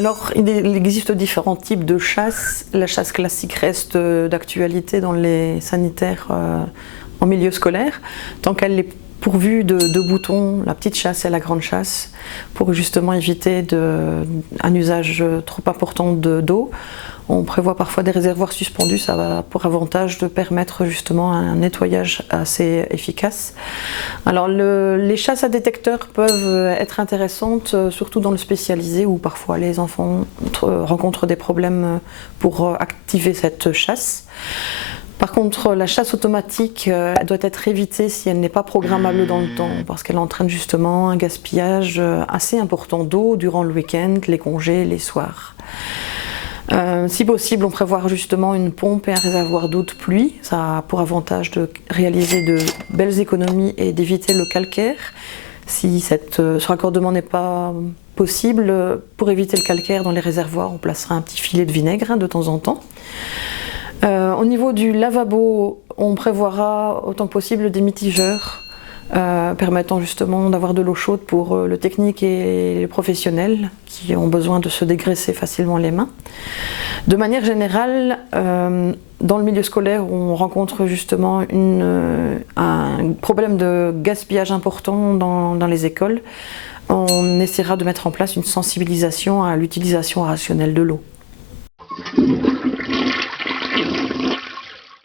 Alors, il existe différents types de chasse. La chasse classique reste d'actualité dans les sanitaires en milieu scolaire, tant qu'elle est pourvue de boutons, la petite chasse et la grande chasse, pour justement éviter un usage trop important d'eau. On prévoit parfois des réservoirs suspendus, ça va pour avantage de permettre justement un nettoyage assez efficace. Alors les chasses à détecteurs peuvent être intéressantes, surtout dans le spécialisé où parfois les enfants rencontrent des problèmes pour activer cette chasse. Par contre, la chasse automatique elle doit être évitée si elle n'est pas programmable dans le temps, parce qu'elle entraîne justement un gaspillage assez important d'eau durant le week-end, les congés, les soirs. Si possible, on prévoit justement une pompe et un réservoir d'eau de pluie. Ça a pour avantage de réaliser de belles économies et d'éviter le calcaire. Si ce raccordement n'est pas possible, pour éviter le calcaire dans les réservoirs, on placera un petit filet de vinaigre de temps en temps. Au niveau du lavabo, on prévoira autant que possible des mitigeurs permettant justement d'avoir de l'eau chaude pour le technique et les professionnels qui ont besoin de se dégraisser facilement les mains. De manière générale, dans le milieu scolaire, on rencontre justement un problème de gaspillage important dans les écoles. On essaiera de mettre en place une sensibilisation à l'utilisation rationnelle de l'eau.